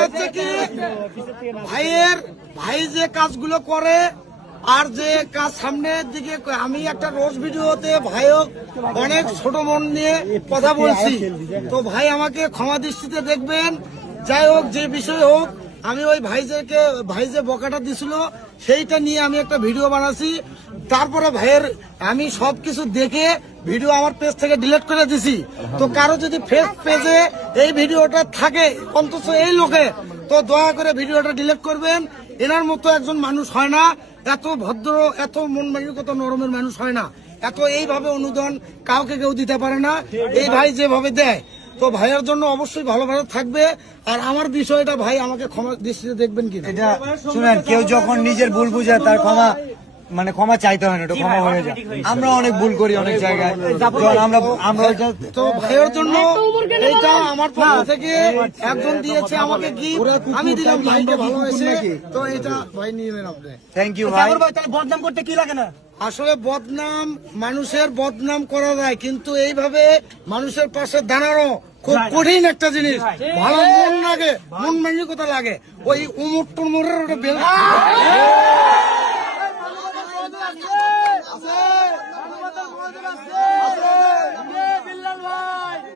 হচ্ছে কি ভাই যে কাজগুলো করে আর যে কাজ সামনের দিকে, আমি একটা রোজ ভিডিওতে ভাইও অনেক ছোট মন নিয়ে কথা বলছি, তো ভাই আমাকে ক্ষমা দৃষ্টিতে দেখবেন। যাই হোক, যে বিষয় হোক, আমি ওই ভাই যে বকাটা দিছিল সেইটা নিয়ে আমি একটা ভিডিও বানাচ্ছি। তারপরে ভাইয়ের আমি সবকিছু দেখে ভিডিও আমার পেজ থেকে ডিলিট করে দিছি। তো কারো যদি ফেস পেজে এই ভিডিওটা থাকে অন্তত এই লোকে, তো দয়া করে ভিডিওটা ডিলিট করবেন। এনার মতো একজন মানুষ হয় না, এত ভদ্র, এত মন মানসিকতা নরমের মানুষ হয় না, এত এইভাবে অনুদান কাউকে কেউ দিতে পারে না। এই ভাই যেভাবে দেয়, তো ভাইয়ের জন্য অবশ্যই ভালোভাবে থাকবে। আর আমার বিষয়টা ভাই আমাকে ক্ষমা দৃষ্টিতে দেখবেন কি এটা শুনেন, কেউ যখন নিজের ভুল বুঝে তার ক্ষমা চাইতে হয় না, এটা ক্ষমা হয়ে যায়। আমরা অনেক ভুল করি অনেক জায়গায়, আমরা তো ভাইয়ের জন্য এইটা আমার পক্ষ থেকে একজন দিয়েছে আমাকে কি, আমি দিলাম ভাইকে ভালোবেসে, তো এটা ভাই নিয়ে নেন আপনি। থ্যাংক ইউ ভাই। বদনাম করতে কি লাগে না? আসলে বদনাম, মানুষের বদনাম করা যায়, কিন্তু এইভাবে মানুষের পাশে দাঁড়ানো খুব কঠিন একটা জিনিস। ভালো মন লাগে, মন মানসিকতা লাগে। ওই উমর টুমরের ওটা বেল